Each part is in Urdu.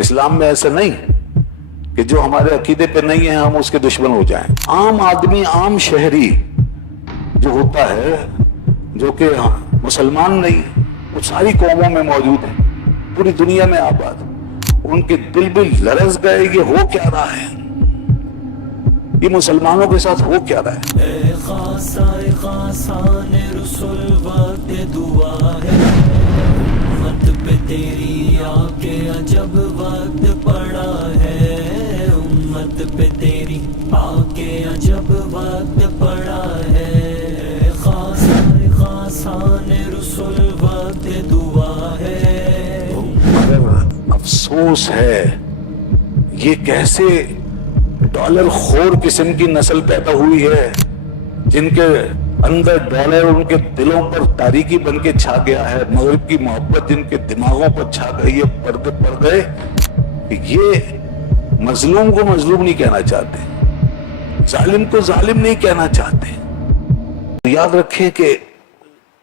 اسلام میں ایسا نہیں کہ جو ہمارے عقیدے پہ نہیں ہے ہم اس کے دشمن ہو جائیں. عام آدمی، عام شہری جو ہوتا ہے، جو کہ مسلمان نہیں، وہ ساری قوموں میں موجود ہے، پوری دنیا میں آباد، ان کے دل بھی لرز گئے یہ ہو کیا رہا ہے، یہ مسلمانوں کے ساتھ ہو کیا رہا ہے. اے خاصان رسول وقت دعا ہے، امت پہ تیری آ کے عجب وقت پڑا ہے، امت پہ تیری آ کے عجب وقت پڑا ہے. خاصان رسول وقت دعا ہے. مگر افسوس ہے یہ کیسے ڈالر خور قسم کی نسل پیدا ہوئی ہے جن کے اندر ڈالر ان کے دلوں پر تاریکی بن کے چھا گیا ہے، مغرب کی محبت جن کے دماغوں پر چھا گئی ہے، پردے پڑ گئے کہ یہ مظلوم کو مظلوم نہیں کہنا چاہتے، ظالم کو ظالم نہیں کہنا چاہتے. یاد رکھیں کہ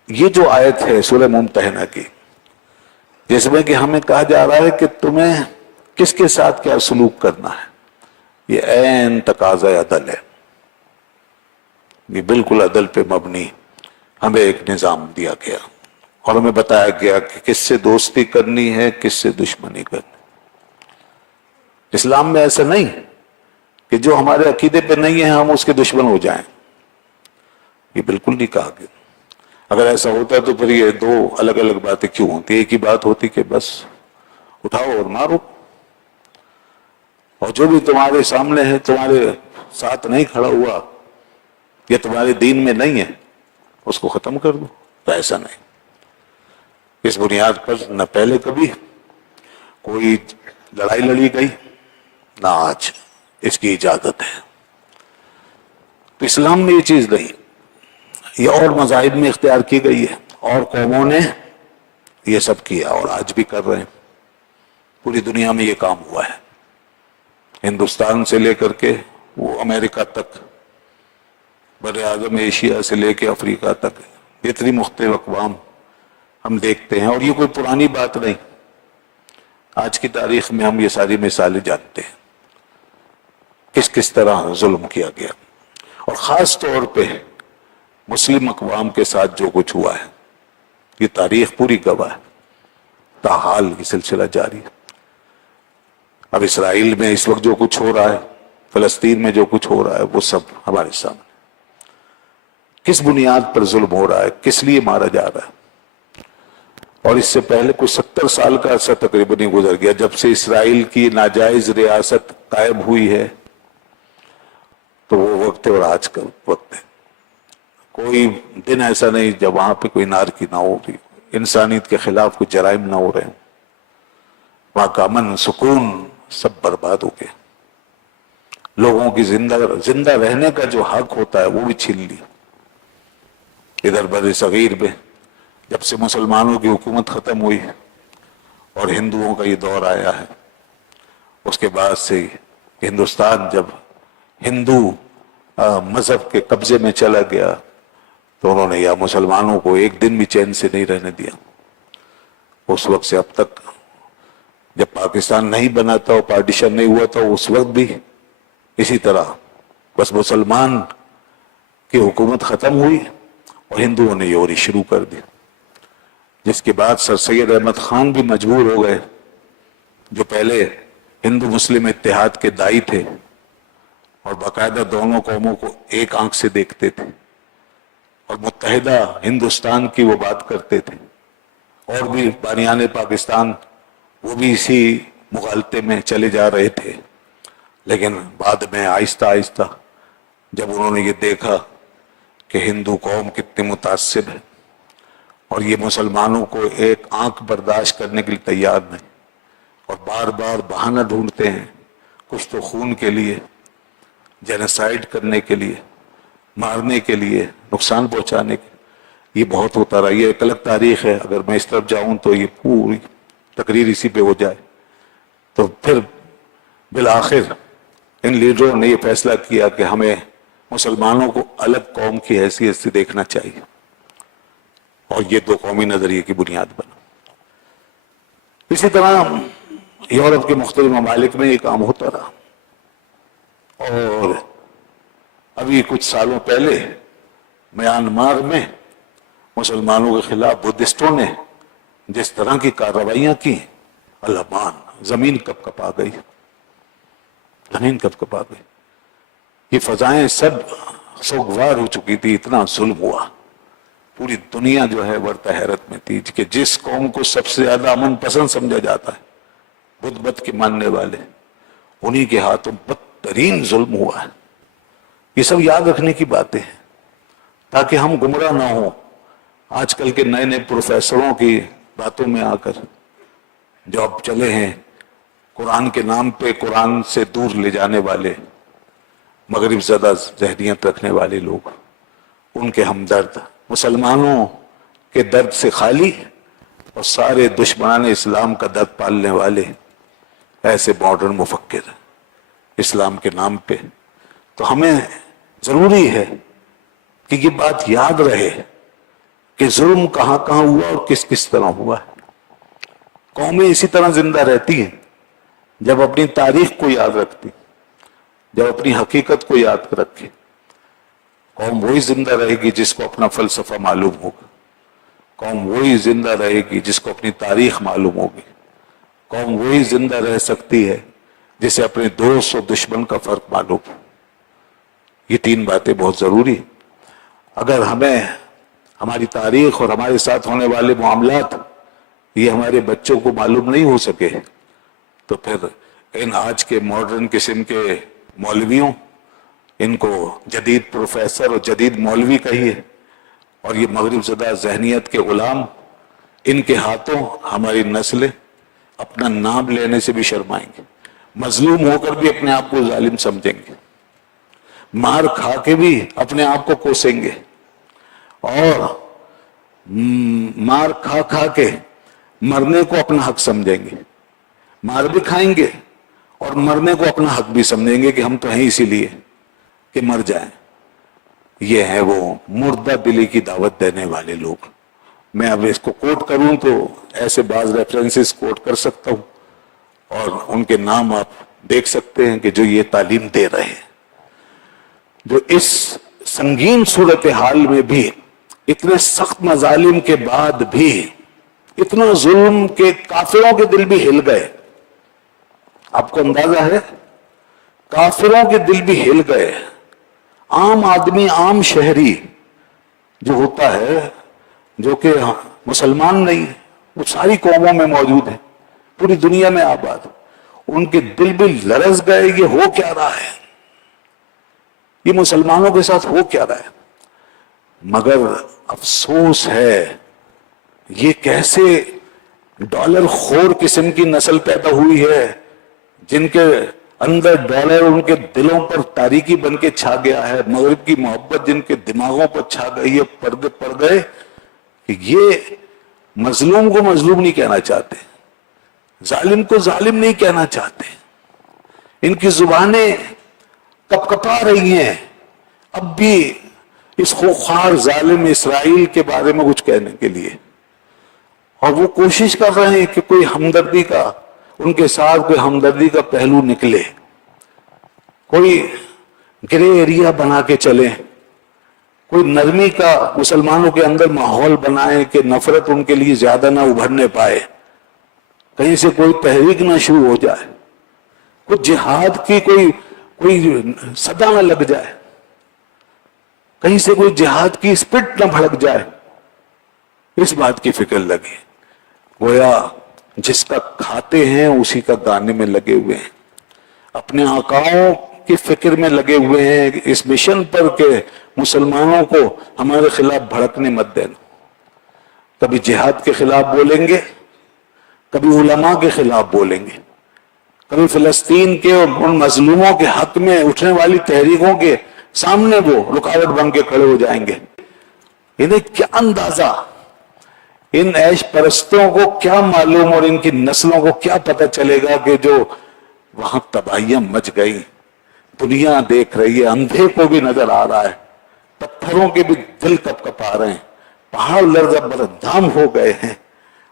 یہ جو آیت ہے سورہ ممتحنہ کی، جس میں کہ ہمیں کہا جا رہا ہے کہ تمہیں کس کے ساتھ کیا سلوک کرنا ہے، یہ عین تقاضۂ عدل ہے، یہ بالکل عدل پہ مبنی ہمیں ایک نظام دیا گیا اور ہمیں بتایا گیا کہ کس سے دوستی کرنی ہے، کس سے دشمنی کرنی. اسلام میں ایسا نہیں کہ جو ہمارے عقیدے پہ نہیں ہے ہم اس کے دشمن ہو جائیں، یہ بالکل نہیں کہا گیا. اگر ایسا ہوتا تو پھر یہ دو الگ الگ باتیں کیوں ہوتی؟ ایک ہی بات ہوتی کہ بس اٹھاؤ اور مارو، اور جو بھی تمہارے سامنے ہے، تمہارے ساتھ نہیں کھڑا ہوا یا تمہارے دین میں نہیں ہے اس کو ختم کر دو. تو ایسا نہیں، اس بنیاد پر نہ پہلے کبھی کوئی لڑائی لڑی گئی نہ آج اس کی اجازت ہے. تو اسلام میں یہ چیز نہیں، یہ اور مذاہب میں اختیار کی گئی ہے اور قوموں نے یہ سب کیا اور آج بھی کر رہے ہیں. پوری دنیا میں یہ کام ہوا ہے، ہندوستان سے لے کر کے وہ امریکہ تک، بر اعظم ایشیا سے لے کے افریقہ تک، اتنی مختلف اقوام ہم دیکھتے ہیں. اور یہ کوئی پرانی بات نہیں، آج کی تاریخ میں ہم یہ ساری مثالیں جانتے ہیں کس کس طرح ظلم کیا گیا. اور خاص طور پہ مسلم اقوام کے ساتھ جو کچھ ہوا ہے یہ تاریخ پوری گواہ ہے، تاحال یہ سلسلہ جاری ہے. اب اسرائیل میں اس وقت جو کچھ ہو رہا ہے، فلسطین میں جو کچھ ہو رہا ہے، وہ سب ہمارے سامنے. کس بنیاد پر ظلم ہو رہا ہے، کس لیے مارا جا رہا ہے. اور اس سے پہلے کوئی 70 سال کا عرصہ تقریباً ہی گزر گیا جب سے اسرائیل کی ناجائز ریاست قائم ہوئی ہے. تو وہ وقت ہے اور آج کا وقت ہے. کوئی دن ایسا نہیں جب وہاں پہ کوئی نارکی نہ ہو رہی، انسانیت کے خلاف کوئی جرائم نہ ہو رہے ہوں. وہاں کا امن سکون سب برباد ہو گیا. لوگوں کی زندہ رہنے کا جو حق ہوتا ہے وہ بھی چھین لی. ادھر بر صغیر میں جب سے مسلمانوں کی حکومت ختم ہوئی اور ہندوؤں کا یہ دور آیا ہے، اس کے بعد سے ہندوستان جب ہندو مذہب کے قبضے میں چلا گیا تو انہوں نے یا مسلمانوں کو ایک دن بھی چین سے نہیں رہنے دیا. اس وقت سے اب تک جب پاکستان نہیں بنا تھا اور پارٹیشن نہیں ہوا تھا، اس وقت بھی اسی طرح بس مسلمان کی حکومت ختم ہوئی اور ہندوؤں نے یہ اوری شروع کر دی. جس کے بعد سر سید احمد خان بھی مجبور ہو گئے، جو پہلے ہندو مسلم اتحاد کے دائی تھے اور باقاعدہ دونوں قوموں کو ایک آنکھ سے دیکھتے تھے اور متحدہ ہندوستان کی وہ بات کرتے تھے. اور بھی بانیان پاکستان وہ بھی اسی مغالطے میں چلے جا رہے تھے. لیکن بعد میں آہستہ آہستہ جب انہوں نے یہ دیکھا کہ ہندو قوم کتنی متعصب ہے اور یہ مسلمانوں کو ایک آنکھ برداشت کرنے کے لیے تیار نہیں اور بار بار بہانہ ڈھونڈتے ہیں کچھ تو خون کے لیے، جینیسائیڈ کرنے کے لیے، مارنے کے لیے، نقصان پہنچانے کے، یہ بہت ہوتا رہا. یہ ایک الگ تاریخ ہے، اگر میں اس طرف جاؤں تو یہ پوری تقریر اسی پہ ہو جائے. تو پھر بالآخر ان لیڈروں نے یہ فیصلہ کیا کہ ہمیں مسلمانوں کو الگ قوم کی حیثیت سے دیکھنا چاہیے اور یہ دو قومی نظریے کی بنیاد بنا. اسی طرح یورپ کے مختلف ممالک میں یہ کام ہوتا رہا، اور ابھی کچھ سالوں پہلے میانمار میں مسلمانوں کے خلاف بدھسٹوں نے جس طرح کی کارروائیاں کی، اللہ مان، زمین کپ کپا گئی، زمین کپ کپا گئی۔ یہ فضائیں سب سوگوار ہو چکی تھی، اتنا ظلم ہوا، پوری دنیا جو ہے ورطہ حیرت میں تھی کہ جس قوم کو سب سے زیادہ امن پسند سمجھا جاتا ہے، بت کے ماننے والے، انہی کے ہاتھوں بدترین ظلم ہوا ہے۔ یہ سب یاد رکھنے کی باتیں ہیں تاکہ ہم گمراہ نہ ہوں آج کل کے نئے نئے پروفیسروں کی باتوں میں آ کر، جو اب چلے ہیں قرآن کے نام پہ قرآن سے دور لے جانے والے، مغرب زدہ ذہنیت رکھنے والے لوگ، ان کے ہمدرد، مسلمانوں کے درد سے خالی اور سارے دشمنان اسلام کا درد پالنے والے ایسے ماڈرن مفکر اسلام کے نام پہ۔ تو ہمیں ضروری ہے کہ یہ بات یاد رہے کہ ظلم کہاں کہاں ہوا اور کس کس طرح ہوا ہے۔ قومیں اسی طرح زندہ رہتی ہیں جب اپنی تاریخ کو یاد رکھتی، جب اپنی حقیقت کو یاد رکھے۔ قوم وہی زندہ رہے گی جس کو اپنا فلسفہ معلوم ہوگا، قوم وہی زندہ رہے گی جس کو اپنی تاریخ معلوم ہوگی، قوم وہی زندہ رہ سکتی ہے جسے اپنے دوست اور دشمن کا فرق معلوم ہو۔ یہ تین باتیں بہت ضروری۔ اگر ہمیں ہماری تاریخ اور ہمارے ساتھ ہونے والے معاملات یہ ہمارے بچوں کو معلوم نہیں ہو سکے تو پھر ان آج کے ماڈرن قسم کے مولویوں، ان کو جدید پروفیسر اور جدید مولوی کہیے، اور یہ مغرب زدہ ذہنیت کے غلام، ان کے ہاتھوں ہماری نسلیں اپنا نام لینے سے بھی شرمائیں گے، مظلوم ہو کر بھی اپنے آپ کو ظالم سمجھیں گے، مار کھا کے بھی اپنے آپ کو کوسیں گے، اور مار کھا کھا کے مرنے کو اپنا حق سمجھیں گے، مار بھی کھائیں گے اور مرنے کو اپنا حق بھی سمجھیں گے کہ ہم تو ہیں اسی لیے کہ مر جائیں۔ یہ ہے وہ مردہ دلی کی دعوت دینے والے لوگ۔ میں اب اس کو کوٹ کروں تو ایسے بعض ریفرنسز کوٹ کر سکتا ہوں، اور ان کے نام آپ دیکھ سکتے ہیں کہ جو یہ تعلیم دے رہے ہیں، جو اس سنگین صورتحال میں بھی اتنے سخت مظالم کے بعد بھی اتنا ظلم کہ کافروں کے دل بھی ہل گئے۔ آپ کو اندازہ ہے؟ کافروں کے دل بھی ہل گئے۔ عام آدمی، عام شہری جو ہوتا ہے، جو کہ مسلمان نہیں، وہ ساری قوموں میں موجود ہے، پوری دنیا میں آباد، ان کے دل بھی لرز گئے، یہ ہو کیا رہا ہے، یہ مسلمانوں کے ساتھ ہو کیا رہا ہے۔ مگر افسوس ہے یہ کیسے ڈالر خور قسم کی نسل پیدا ہوئی ہے جن کے اندر ڈالر ان کے دلوں پر تاریکی بن کے چھا گیا ہے، مغرب کی محبت جن کے دماغوں پر چھا گئی ہے، پردے پڑ گئے کہ یہ مظلوم کو مظلوم نہیں کہنا چاہتے، ظالم کو ظالم نہیں کہنا چاہتے، ان کی زبانیں کپ کپا رہی ہیں اب بھی اس خوخار ظالم اسرائیل کے بارے میں کچھ کہنے کے لیے، اور وہ کوشش کر رہے ہیں کہ کوئی ہمدردی کا، ان کے ساتھ کوئی ہمدردی کا پہلو نکلے، کوئی گرے ایریا بنا کے چلیں، کوئی نرمی کا مسلمانوں کے اندر ماحول بنائے کہ نفرت ان کے لیے زیادہ نہ ابھرنے پائے، کہیں سے کوئی تحریک نہ شروع ہو جائے، کوئی جہاد کی کوئی صدا نہ لگ جائے، کہیں سے کوئی جہاد کی اسپرٹ نہ بھڑک جائے، اس بات کی فکر لگی۔ گویا جس کا کھاتے ہیں اسی کا گانے میں لگے ہوئے ہیں، اپنے آقاؤں کی فکر میں لگے ہوئے ہیں اس مشن پر کہ مسلمانوں کو ہمارے خلاف بھڑکنے مت دینا۔ کبھی جہاد کے خلاف بولیں گے، کبھی علماء کے خلاف بولیں گے، کبھی فلسطین کے اور ان مظلوموں کے حق میں اٹھنے والی تحریکوں کے سامنے وہ رکاوٹ بن کے کھڑے ہو جائیں گے۔ انہیں کیا اندازہ، ان عیش پرستوں کو کیا معلوم اور ان کی نسلوں کو کیا پتہ چلے گا کہ جو وہاں تباہیاں مچ گئی، دنیا دیکھ رہی ہے، اندھے کو بھی نظر آ رہا ہے، پتھروں کے بھی دل کپ کپا رہے ہیں، پہاڑ لرزہ بردام ہو گئے ہیں،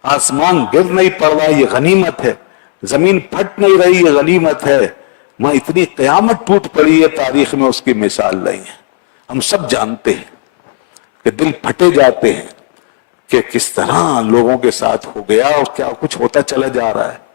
آسمان گر نہیں پڑ رہا، یہ غنیمت ہے، زمین پھٹ نہیں رہی یہ غنیمت ہے، وہاں اتنی قیامت ٹوٹ پڑی ہے، تاریخ میں اس کی مثال نہیں ہے۔ ہم سب جانتے ہیں کہ دل پھٹے جاتے ہیں کہ کس طرح لوگوں کے ساتھ ہو گیا اور کیا کچھ ہوتا چلا جا رہا ہے۔